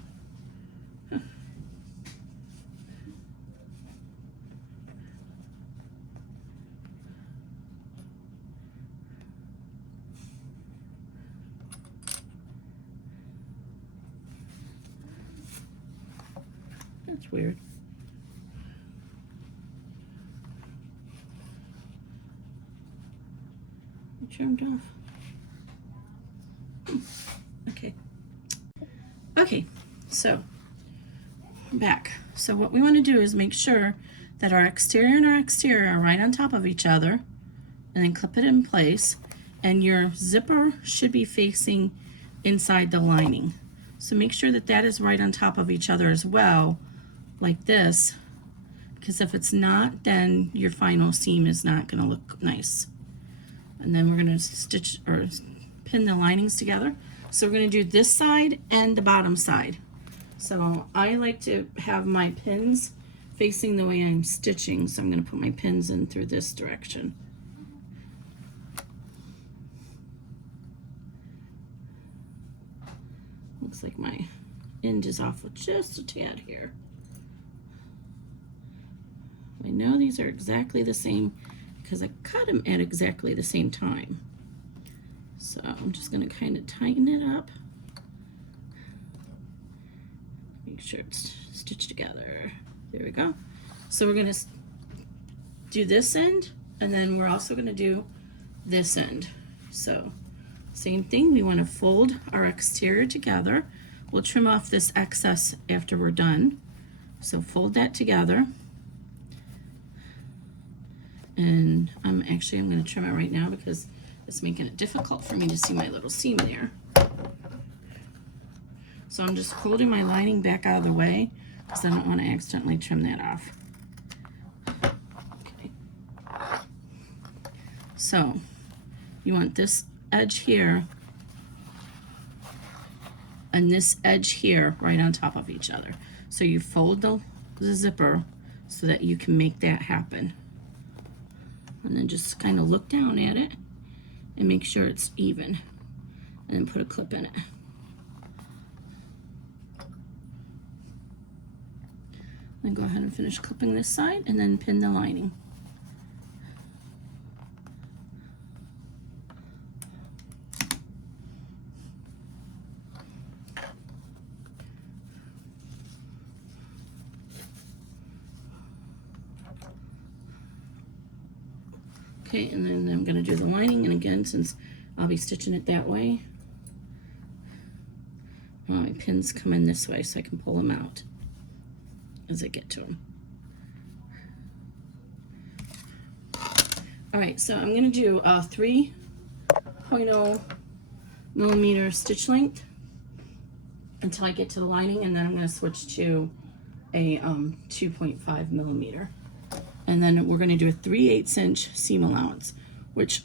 That's weird. It trimmed off. Okay. Okay, so back. So what we want to do is make sure that our exterior and our exterior are right on top of each other, and then clip it in place, and your zipper should be facing inside the lining. So make sure that that is right on top of each other as well, like this, because if it's not, then your final seam is not going to look nice. And then we're going to stitch or pin the linings together. So we're going to do this side and the bottom side. So I like to have my pins facing the way I'm stitching, so I'm going to put my pins in through this direction. Looks like my end is off with just a tad here. I know these are exactly the same because I cut them at exactly the same time. So I'm just going to kind of tighten it up. Make sure it's stitched together. There we go. So we're going to do this end, and then we're also going to do this end. So same thing, we want to fold our exterior together. We'll trim off this excess after we're done. So fold that together. And I'm going to trim it right now because it's making it difficult for me to see my little seam there. So I'm just holding my lining back out of the way because I don't want to accidentally trim that off. Okay. So you want this edge here and this edge here right on top of each other. So you fold the zipper so that you can make that happen. And then just kind of look down at it and make sure it's even, and then put a clip in it. Then go ahead and finish clipping this side and then pin the lining. Okay, and then I'm going to do the lining, and again, since I'll be stitching it that way, my pins come in this way so I can pull them out as I get to them. Alright, so I'm going to do a 3.0 millimeter stitch length until I get to the lining, and then I'm going to switch to a 2.5 millimeter. And then we're going to do a 3/8 inch seam allowance, which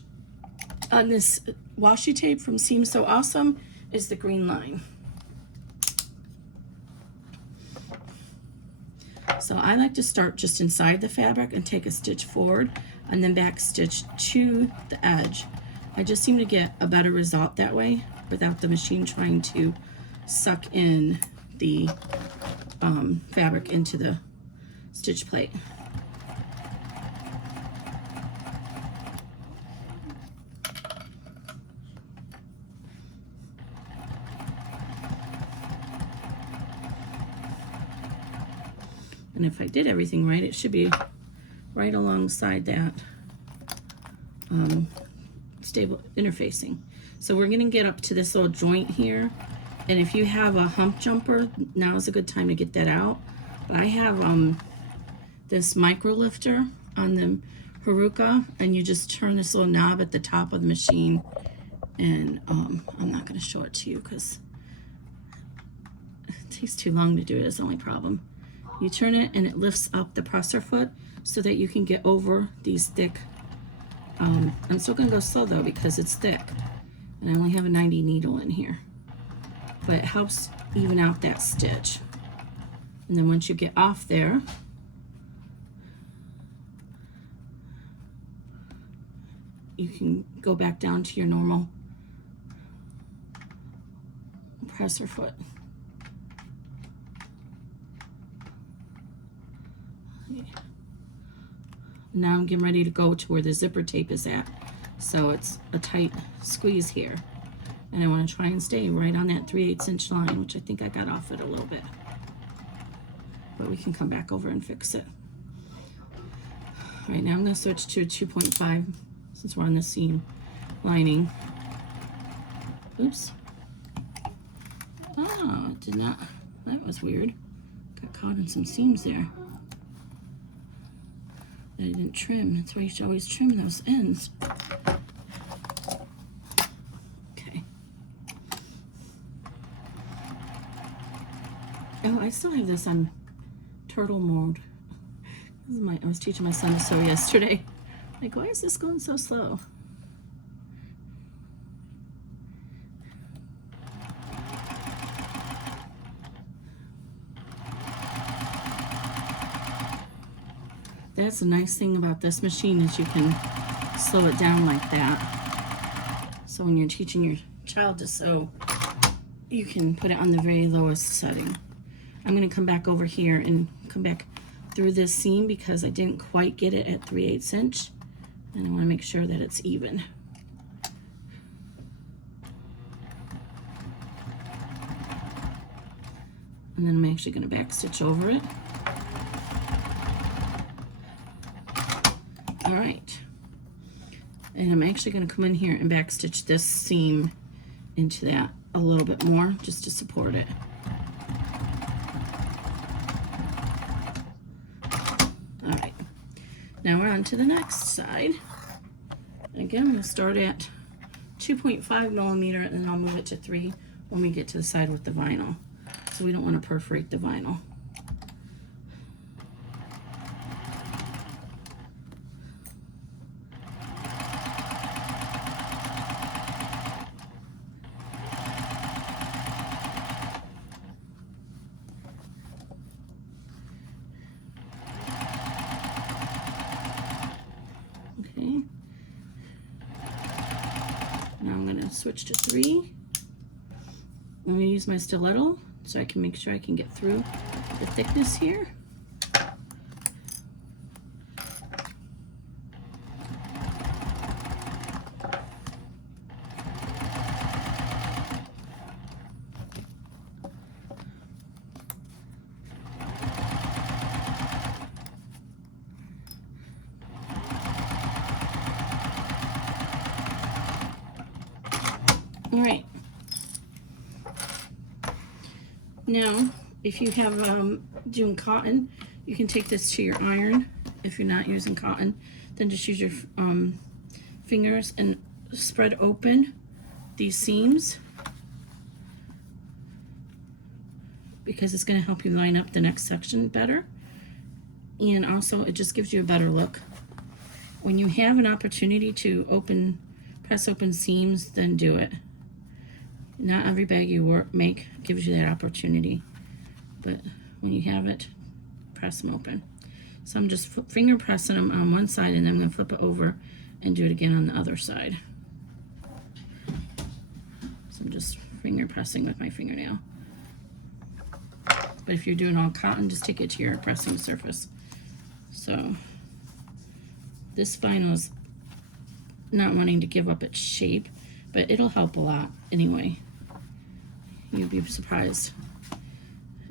on this washi tape from Seam So Awesome is the green line. So I like to start just inside the fabric and take a stitch forward and then back stitch to the edge. I just seem to get a better result that way without the machine trying to suck in the fabric into the stitch plate. And if I did everything right, it should be right alongside that stable interfacing. So we're going to get up to this little joint here. And if you have a hump jumper, now is a good time to get that out. But I have this micro lifter on the Haruka, and you just turn this little knob at the top of the machine. And I'm not going to show it to you because it takes too long to do it. Is the only problem. You turn it and it lifts up the presser foot so that you can get over these thick, I'm still gonna go slow though because it's thick. And I only have a 90 needle in here. But it helps even out that stitch. And then once you get off there, you can go back down to your normal presser foot. Now I'm getting ready to go to where the zipper tape is at. So it's a tight squeeze here. And I want to try and stay right on that 3/8 inch line, which I think I got off it a little bit. But we can come back over and fix it. All right, now I'm going to switch to 2.5 since we're on the seam lining. Oops. Oh, it did not. That was weird. Got caught in some seams there that I didn't trim. That's why you should always trim those ends. Okay. Oh, I still have this on turtle mode. This is I was teaching my son to sew yesterday. Like, why is this going so slow? That's the nice thing about this machine is you can slow it down like that. So when you're teaching your child to sew, you can put it on the very lowest setting. I'm going to come back over here and come back through this seam because I didn't quite get it at 3/8 inch. And I want to make sure that it's even. And then I'm actually going to backstitch over it. All right, and I'm actually going to come in here and backstitch this seam into that a little bit more just to support it. All right, now we're on to the next side. And again, we'll start at 2.5 millimeter and then I'll move it to 3 when we get to the side with the vinyl. So we don't want to perforate the vinyl. Okay. Now I'm going to switch to 3. I'm going to use my stiletto so I can make sure I can get through the thickness here. All right. Now, if you have doing cotton, you can take this to your iron. If you're not using cotton, then just use your fingers and spread open these seams because it's going to help you line up the next section better. And also, it just gives you a better look. When you have an opportunity to press open seams, then do it. Not every bag you make gives you that opportunity, but when you have it, press them open. So I'm just finger pressing them on one side and then I'm going to flip it over and do it again on the other side. So I'm just finger pressing with my fingernail. But if you're doing all cotton, just take it to your pressing surface. So this vinyl is not wanting to give up its shape, but it'll help a lot anyway. You'll be surprised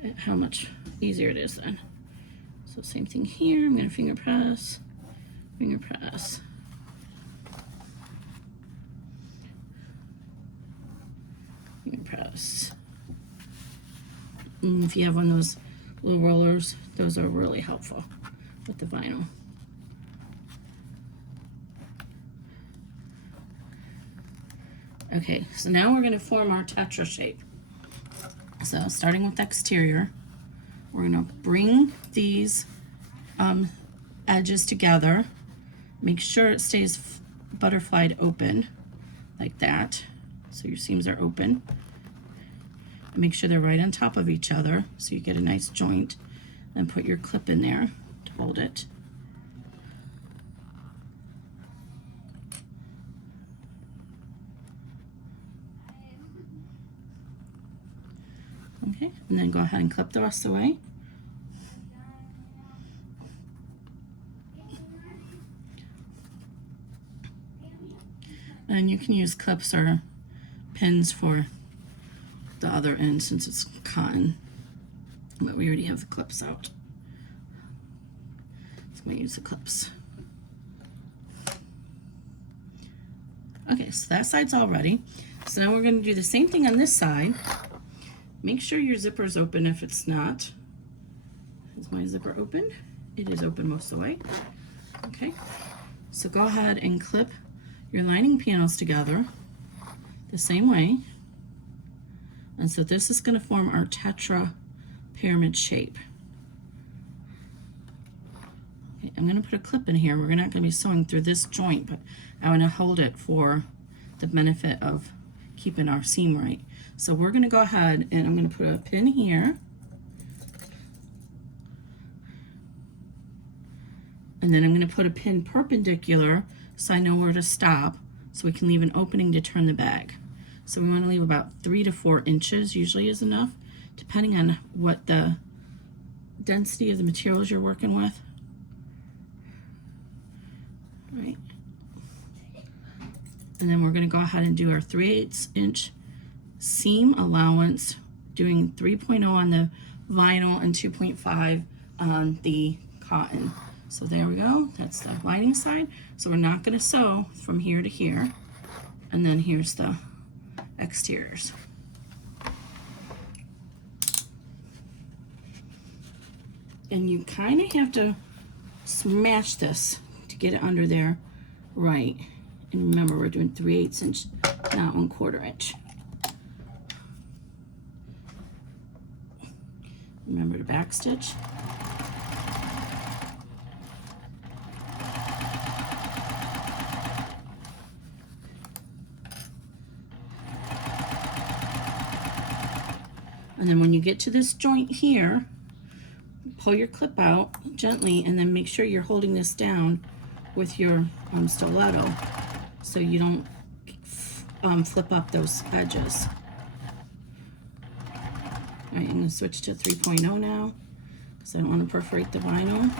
at how much easier it is then. So same thing here, I'm going to finger press, finger press. Finger press. And if you have one of those little rollers, those are really helpful with the vinyl. Okay, so now we're going to form our tetra shape. So starting with the exterior, We're gonna bring these edges together. Make sure it stays butterflied open like that, so your seams are open. And make sure they're right on top of each other so you get a nice joint, and put your clip in there to hold it. Okay, and then go ahead and clip the rest away. And you can use clips or pins for the other end since it's cotton, but we already have the clips out. So I'm going to use the clips. Okay, so that side's all ready. So now we're going to do the same thing on this side. Make sure your zipper's open if it's not. Is my zipper open? It is open most of the way. Okay, so go ahead and clip your lining panels together the same way. And so this is going to form our Tetra pyramid shape. Okay, I'm going to put a clip in here. We're not going to be sewing through this joint, but I want to hold it for the benefit of keeping our seam right. So we're going to go ahead and I'm going to put a pin here. And then I'm going to put a pin perpendicular so I know where to stop, so we can leave an opening to turn the bag. So we want to leave about 3 to 4 inches usually is enough, depending on what the density of the materials you're working with. All right. And then we're going to go ahead and do our 3/8 inch seam allowance, doing 3.0 on the vinyl and 2.5 on the cotton. So there we go, that's the lining side. So we're not going to sew from here to here. And then here's the exteriors. And you kind of have to smash this to get it under there right. And remember, we're doing 3/8 inch, not 1/4 inch. Remember to backstitch. And then when you get to this joint here, pull your clip out gently and then make sure you're holding this down with your stiletto so you don't flip up those edges. All right, I'm going to switch to 3.0 now because I don't want to perforate the vinyl.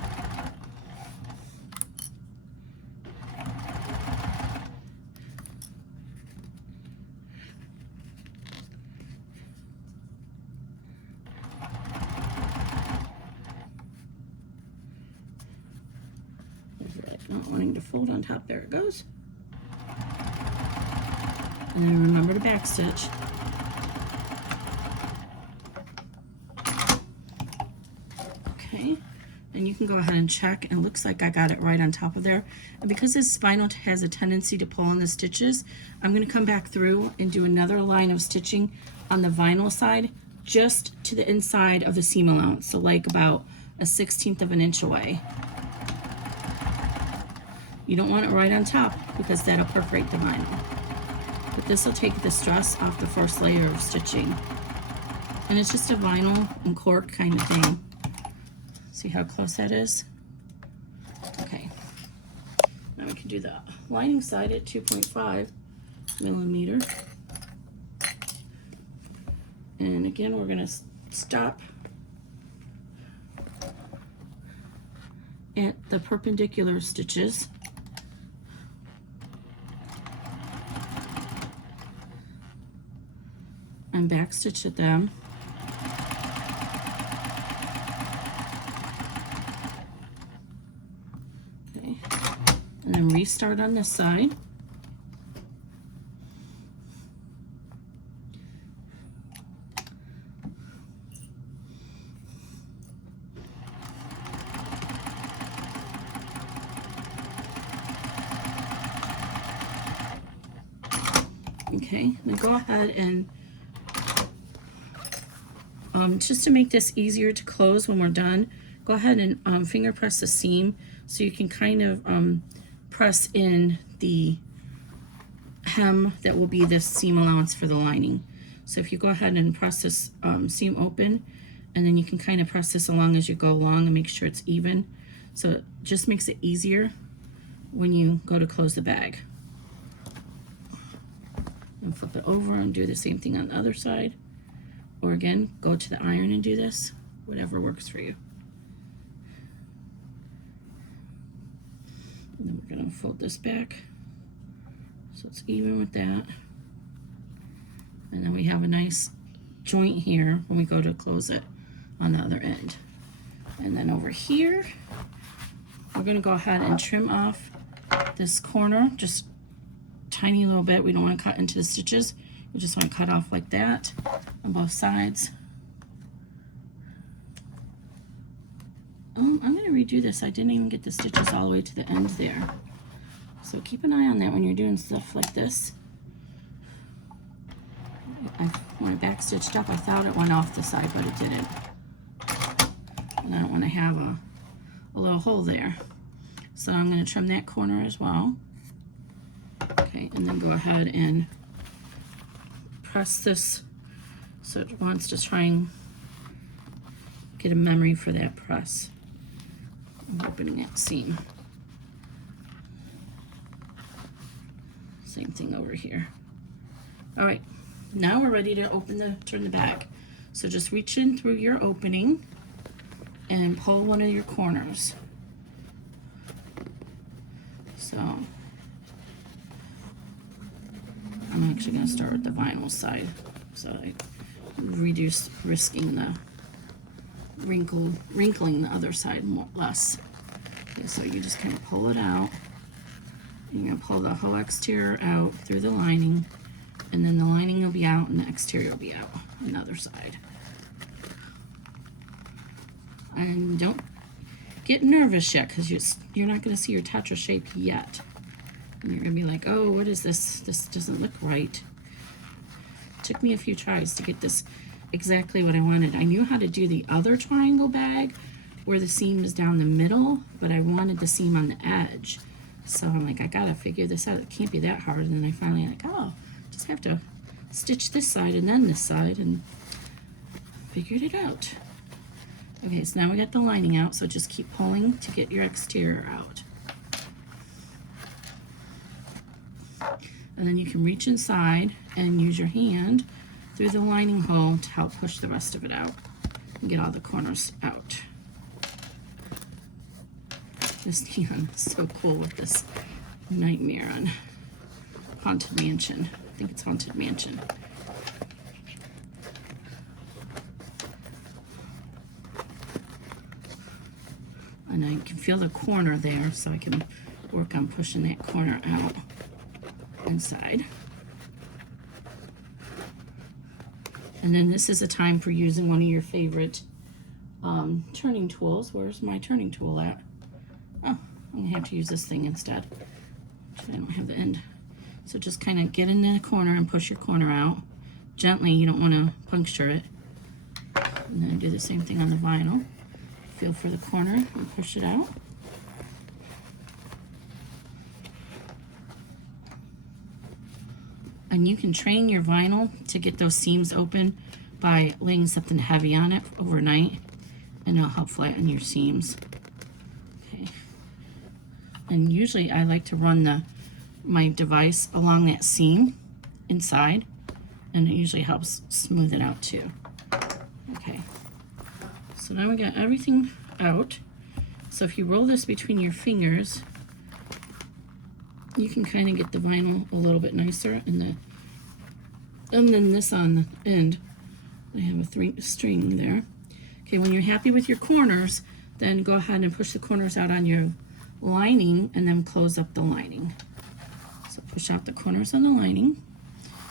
Not wanting to fold on top, there it goes. And then remember to backstitch. Okay, and you can go ahead and check, and it looks like I got it right on top of there. And because this vinyl has a tendency to pull on the stitches, I'm going to come back through and do another line of stitching on the vinyl side, just to the inside of the seam allowance, so like about a 1/16 of an inch away. You don't want it right on top because that'll perforate the vinyl. But this will take the stress off the first layer of stitching. And it's just a vinyl and cork kind of thing. See how close that is? Okay. Now we can do the lining side at 2.5 millimeter. And again, we're going to stop at the perpendicular stitches. And backstitch at them. Okay. And then restart on this side. Okay, then go ahead and Just to make this easier to close when we're done, go ahead and finger press the seam so you can kind of press in the hem that will be the seam allowance for the lining. So if you go ahead and press this seam open, and then you can kind of press this along as you go along and make sure it's even. So it just makes it easier when you go to close the bag. And flip it over and do the same thing on the other side. Or again, go to the iron and do this, whatever works for you. And then we're gonna fold this back so it's even with that. And then we have a nice joint here when we go to close it on the other end. And then over here, we're gonna go ahead and trim off this corner, just tiny little bit. We don't want to cut into the stitches. We just want to cut off like that on both sides. I'm going to redo this. I didn't even get the stitches all the way to the end there. So keep an eye on that when you're doing stuff like this. When I backstitched up, I thought it went off the side, but it didn't. And I don't want to have a little hole there. So I'm going to trim that corner as well. Okay, and then go ahead and press this so it wants to try and get a memory for that press. I'm opening that seam. Same thing over here. All right, now we're ready to turn the bag. So just reach in through your opening and pull one of your corners. So I'm actually going to start with the vinyl side, so I reduce risking the wrinkling the other side less. Okay, so you just kind of pull it out. You're going to pull the whole exterior out through the lining, and then the lining will be out and the exterior will be out on the other side. And don't get nervous yet, because you're not going to see your Tetra shape yet. And you're going to be like, oh, what is this? This doesn't look right. It took me a few tries to get this exactly what I wanted. I knew how to do the other triangle bag where the seam is down the middle, but I wanted the seam on the edge. So I'm like, I got to figure this out. It can't be that hard. And then I finally like, oh, just have to stitch this side and then this side, and figured it out. Okay, so now we got the lining out, so just keep pulling to get your exterior out. And then you can reach inside and use your hand through the lining hole to help push the rest of it out and get all the corners out. This neon is so cool with this nightmare on Haunted Mansion. I think it's Haunted Mansion. And I can feel the corner there, so I can work on pushing that corner out inside. And then this is a time for using one of your favorite turning tools. Where's my turning tool at? Oh, I'm gonna have to use this thing instead. I don't have the end. So just kind of get in the corner and push your corner out. Gently, you don't want to puncture it. And then do the same thing on the vinyl. Feel for the corner and push it out. And you can train your vinyl to get those seams open by laying something heavy on it overnight, and it'll help flatten your seams. Okay. And usually I like to run my device along that seam inside, and it usually helps smooth it out too. Okay. So now we got everything out. So if you roll this between your fingers, you can kind of get the vinyl a little bit nicer, and then this on the end, I have a string there. Okay, when you're happy with your corners, then go ahead and push the corners out on your lining and then close up the lining. So push out the corners on the lining.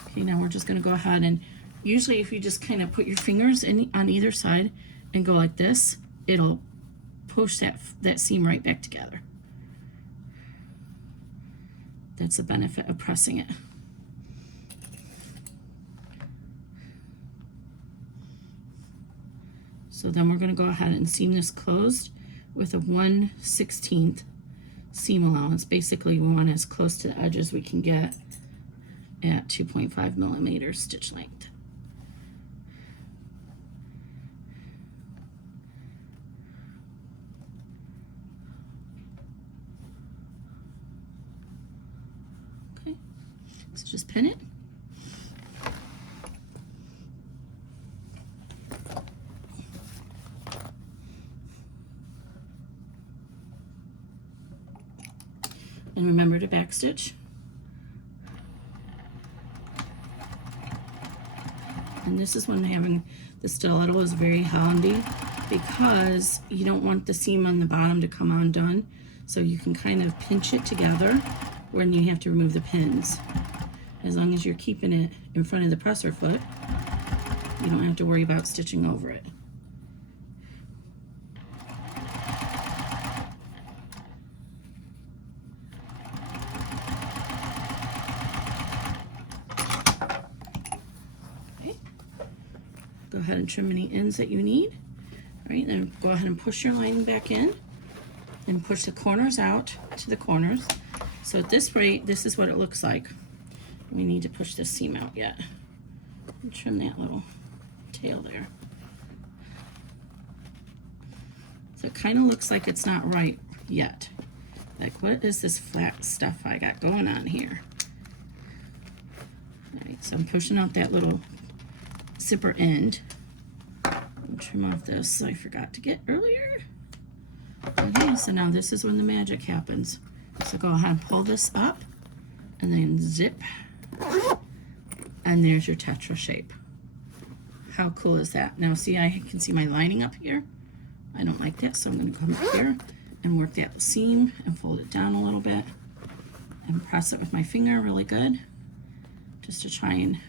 Okay, now we're just going to go ahead and usually if you just kind of put your fingers on either side and go like this, it'll push that seam right back together. That's the benefit of pressing it. So then we're going to go ahead and seam this closed with a 1/16 seam allowance. Basically, we want as close to the edge as we can get at 2.5 millimeters stitch length. Okay, so just pin it. And remember to backstitch. And this is when having the stiletto is very handy, because you don't want the seam on the bottom to come undone. So you can kind of pinch it together when you have to remove the pins. As long as you're keeping it in front of the presser foot, you don't have to worry about stitching over it. Go ahead and trim any ends that you need. All right, then go ahead and push your lining back in and push the corners out to the corners. So at this rate, this is what it looks like. We need to push this seam out yet. And trim that little tail there. So it kind of looks like it's not right yet. Like, what is this flat stuff I got going on here? All right, so I'm pushing out that little zipper end. I'll trim off this I forgot to get earlier. Okay, so now this is when the magic happens. So go ahead and pull this up and then zip, and there's your tetra shape. How cool is that? Now see, I can see my lining up here. I don't like that, so I'm going to come up here and work that seam and fold it down a little bit and press it with my finger really good, just to try and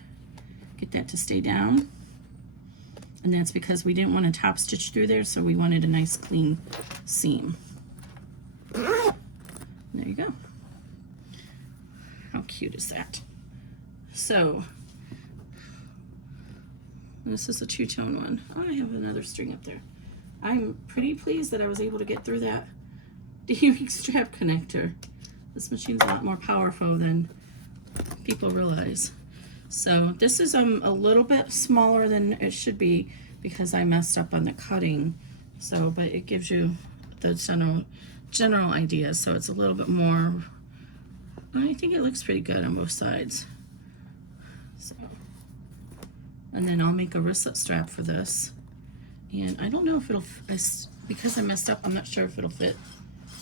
get that to stay down. And that's because we didn't want to top stitch through there, so we wanted a nice clean seam. There you go. How cute is that? So this is a two-tone one. Oh, I have another string up there. I'm pretty pleased that I was able to get through that unique strap connector. This machine's a lot more powerful than people realize. So this is a little bit smaller than it should be because I messed up on the cutting. So, but it gives you the general idea. So it's a little bit more, I think it looks pretty good on both sides. So, and then I'll make a wristlet strap for this. And I don't know if it'll, because I messed up, I'm not sure if it'll fit.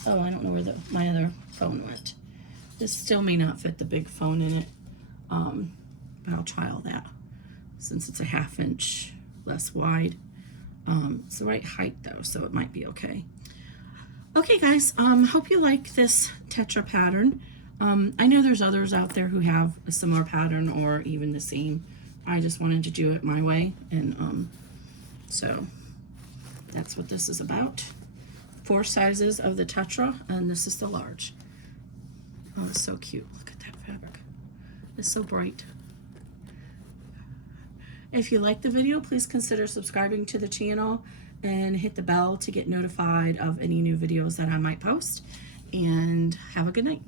Oh, I don't know where my other phone went. This still may not fit the big phone in it. But I'll trial that since it's a 1/2 inch less wide. It's the right height though, so it might be okay. Okay guys, hope you like this Tetra pattern. I know there's others out there who have a similar pattern or even the same. I just wanted to do it my way, and so that's what this is about. 4 sizes of the Tetra, and this is the large. Oh, it's so cute. Look at that fabric. It's so bright. If you like the video, please consider subscribing to the channel and hit the bell to get notified of any new videos that I might post. And have a good night.